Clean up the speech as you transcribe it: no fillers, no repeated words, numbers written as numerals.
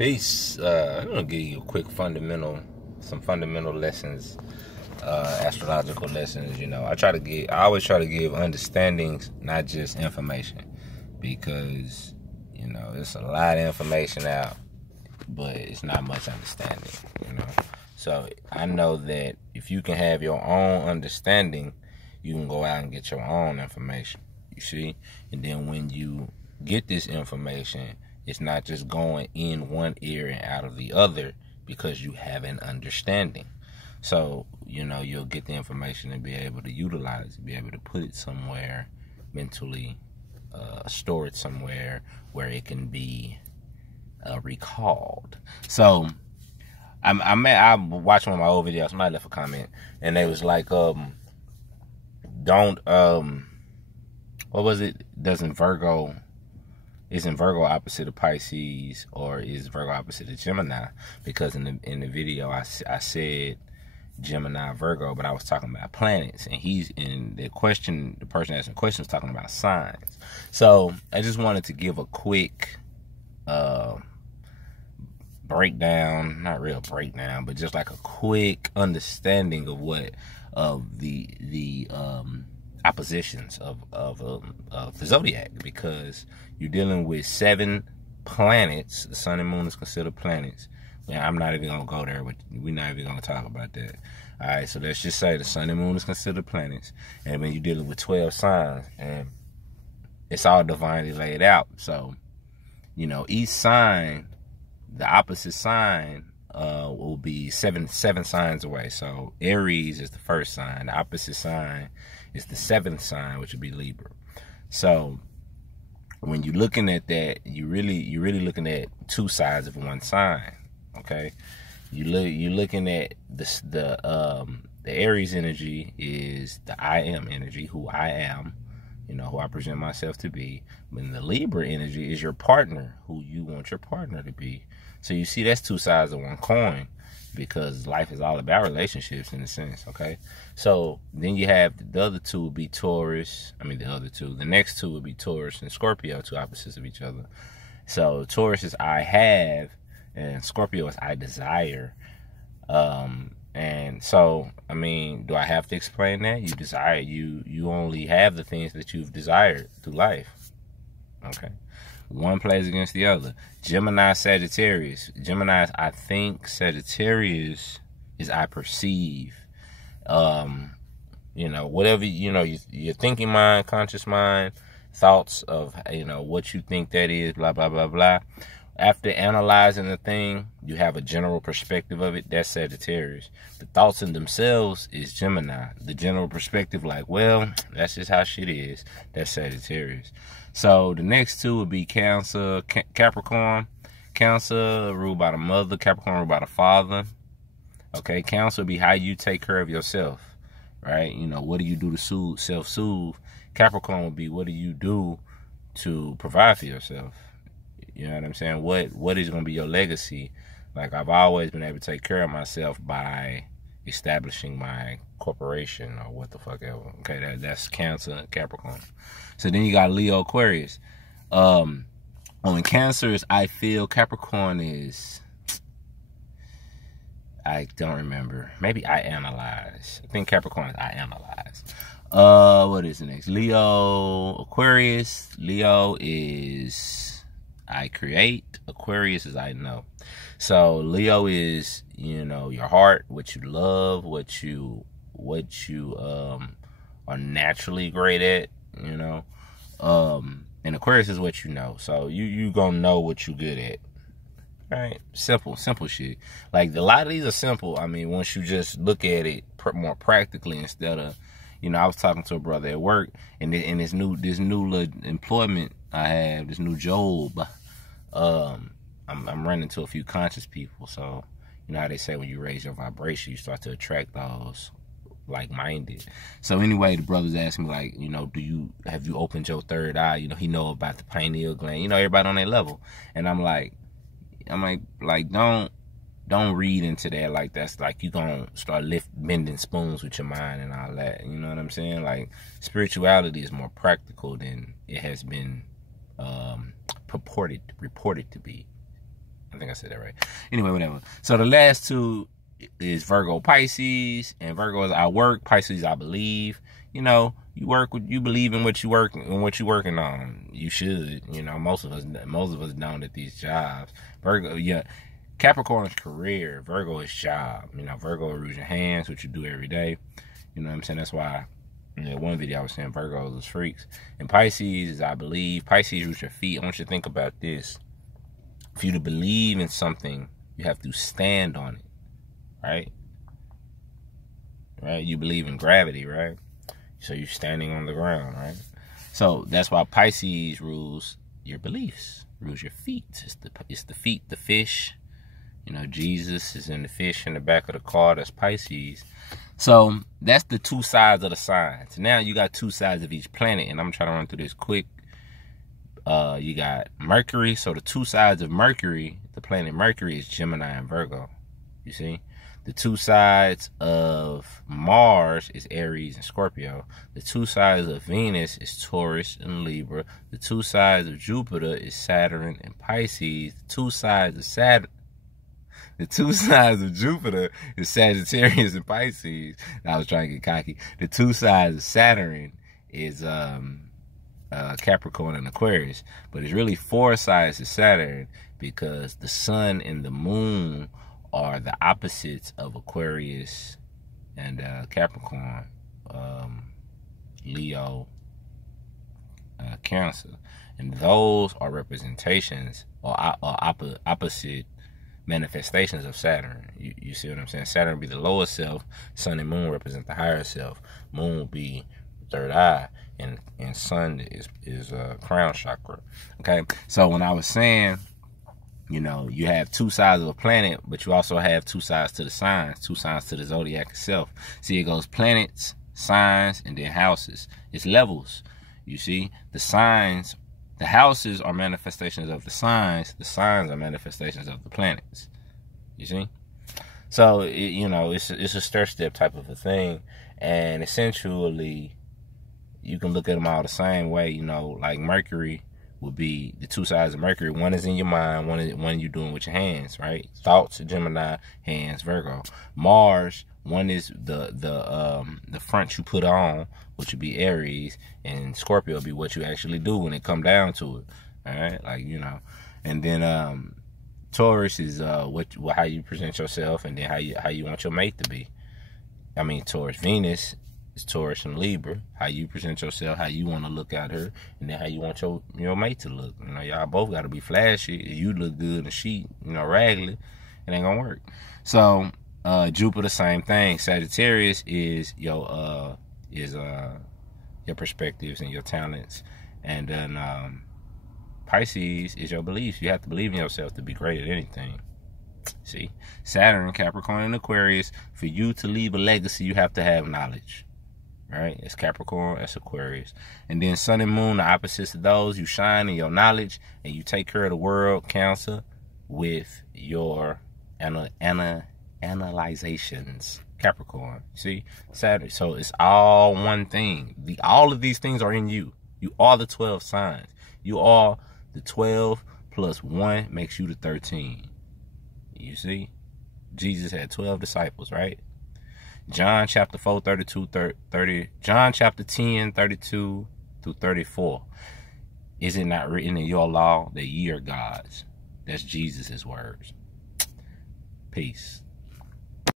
Peace. I'm gonna give you a quick some fundamental lessons, astrological lessons. I always try to give understandings, not just information, because there's a lot of information out, but it's not much understanding. So I know that if you can have your own understanding, you can go out and get your own information. You see, and then when you get this information, it's not just going in one ear and out of the other, because you have an understanding. So, you'll get the information and be able to utilize it, be able to put it somewhere mentally, store it somewhere where it can be recalled. So, I watched one of my old videos. Somebody left a comment, and they was like, what was it? Isn't Virgo opposite of Pisces, or is Virgo opposite of Gemini? Because in the video I said Gemini, Virgo, but I was talking about planets, and the person asking the question was talking about signs. So I just wanted to give a quick breakdown, not real breakdown, but just like a quick understanding of the oppositions of the zodiac, because you're dealing with 7 planets. The sun and moon is considered planets. I'm not even gonna go there, but we're not even gonna talk about that. All right, so let's just say the sun and moon is considered planets, and when you're dealing with 12 signs, and it's all divinely laid out. So each sign, the opposite sign, will be seven signs away. So Aries is the first sign. The opposite sign is the 7th sign, which would be Libra. So when you're looking at that, you're really looking at 2 sides of one sign. Okay, you're looking at the Aries energy is the I am energy, who I am, who I present myself to be. When the Libra energy is your partner, who you want your partner to be. So you see, that's 2 sides of one coin, because life is all about relationships in a sense, okay? So then you have the other 2 would be Taurus. The next 2 would be Taurus and Scorpio, 2 opposites of each other. So Taurus is I have, and Scorpio is I desire. And so, do I have to explain that? You desire, you only have the things that you've desired through life, okay? One plays against the other. Gemini, Sagittarius. Gemini, I think. Sagittarius is I perceive. Whatever, your thinking mind, conscious mind, thoughts of, what you think that is, blah, blah, blah, blah. After analyzing the thing, you have a general perspective of it. That's Sagittarius. The thoughts in themselves is Gemini. The general perspective, like, well, that's just how shit is. That's Sagittarius. So the next 2 would be Cancer, Capricorn. Cancer ruled by the mother. Capricorn ruled by the father. Okay, Cancer would be how you take care of yourself, right? What do you do to self-soothe? Capricorn would be, what do you do to provide for yourself? You know what I'm saying? What is going to be your legacy? Like, I've always been able to take care of myself by establishing my corporation, or what the fuck ever. Okay, that's Cancer and Capricorn. So then you got Leo, Aquarius. On Cancer is I feel. Capricorn is, I don't remember. Maybe I analyze. I think Capricorn is I analyze. What is the next? Leo, Aquarius. Leo is I create. Aquarius is I know. So Leo is, your heart, what you love, what you are naturally great at, and Aquarius is what you know. So you gonna know what you good at. Right? Simple shit. Like, a lot of these are simple. Once you just look at it more practically, instead of, I was talking to a brother at work, and this new little employment I have, this new job, I'm running into a few conscious people. So, how they say when you raise your vibration, you start to attract those like-minded. So anyway, the brothers asked me, like, have you opened your third eye? He know about the pineal gland. Everybody on their level. And I'm like, don't read into that like that's like you gonna start bending spoons with your mind and all that. You know what I'm saying? Like, spirituality is more practical than it has been reported to be. I think I said that right. Anyway, whatever. So the last two is Virgo, Pisces, and Virgo is I work, Pisces I believe. You know, you believe in what you work and what you're working on. You should. You know, most of us don't at these jobs. Virgo, yeah. Capricorn's career, Virgo is job. You know, Virgo rules your hands, what you do every day. You know what I'm saying? That's why in one video I was saying Virgos is freaks. And Pisces is I believe. Pisces rules your feet. I want you to think about this. For you to believe in something, you have to stand on it. Right? Right? You believe in gravity, right? So you're standing on the ground, right? So that's why Pisces rules your beliefs, rules your feet. It's the feet, the fish. You know, Jesus is in the fish in the back of the car. That's Pisces. So that's the two sides of the signs. Now you got two sides of each planet, and I'm going to try to run through this quick. You got Mercury. So the two sides of Mercury, the planet Mercury, is Gemini and Virgo. You see? The two sides of Mars is Aries and Scorpio. The two sides of Venus is Taurus and Libra. The two sides of Jupiter is Saturn and Pisces. The two sides of Jupiter is Sagittarius and Pisces. I was trying to get cocky. The two sides of Saturn is Capricorn and Aquarius. But it's really four sides to Saturn because the sun and the moon are the opposites of Aquarius and Capricorn, Leo, Cancer. And those are representations or opposite manifestations of Saturn. You see what I'm saying? Saturn will be the lower self. Sun and moon represent the higher self. Moon will be third eye. And sun is crown chakra. Okay? So when I was saying, you know, you have two sides of a planet, but you also have two sides to the signs, two sides to the zodiac itself. See, it goes planets, signs, and then houses. It's levels. You see, the signs, the houses are manifestations of the signs are manifestations of the planets. You see? So, you know, it's a stair-step type of a thing. And essentially, you can look at them all the same way. You know, like Mercury would be the two sides of Mercury. One is in your mind, one you're doing with your hands, right? Thoughts, Gemini, hands, Virgo. Mars, one is the front you put on, which would be Aries, and Scorpio would be what you actually do when it come down to it. All right, like, you know. And then Taurus is how you present yourself, and then how you want your mate to be. I mean, Taurus. Venus is Taurus and Libra. How you present yourself, how you want to look at her, and then how you want your mate to look. You know, y'all both got to be flashy. If you look good and she, you know, raggedy, it ain't gonna work. So Jupiter, same thing. Sagittarius is your perspectives and your talents, and then Pisces is your beliefs. You have to believe in yourself to be great at anything. See, Saturn, Capricorn, and Aquarius. For you to leave a legacy, you have to have knowledge. Right? It's Capricorn, that's Aquarius. And then Sun and Moon, the opposites of those. You shine in your knowledge and you take care of the world, Cancer, with your analyzations. Capricorn. See? Saturn. So it's all one thing. All of these things are in you. You are the 12 signs. You are the 12 plus 1 makes you the 13. You see? Jesus had 12 disciples, right? John chapter 4, 32, 30. John chapter 10, 32 through 34. Is it not written in your law that ye are gods? That's Jesus' words. Peace.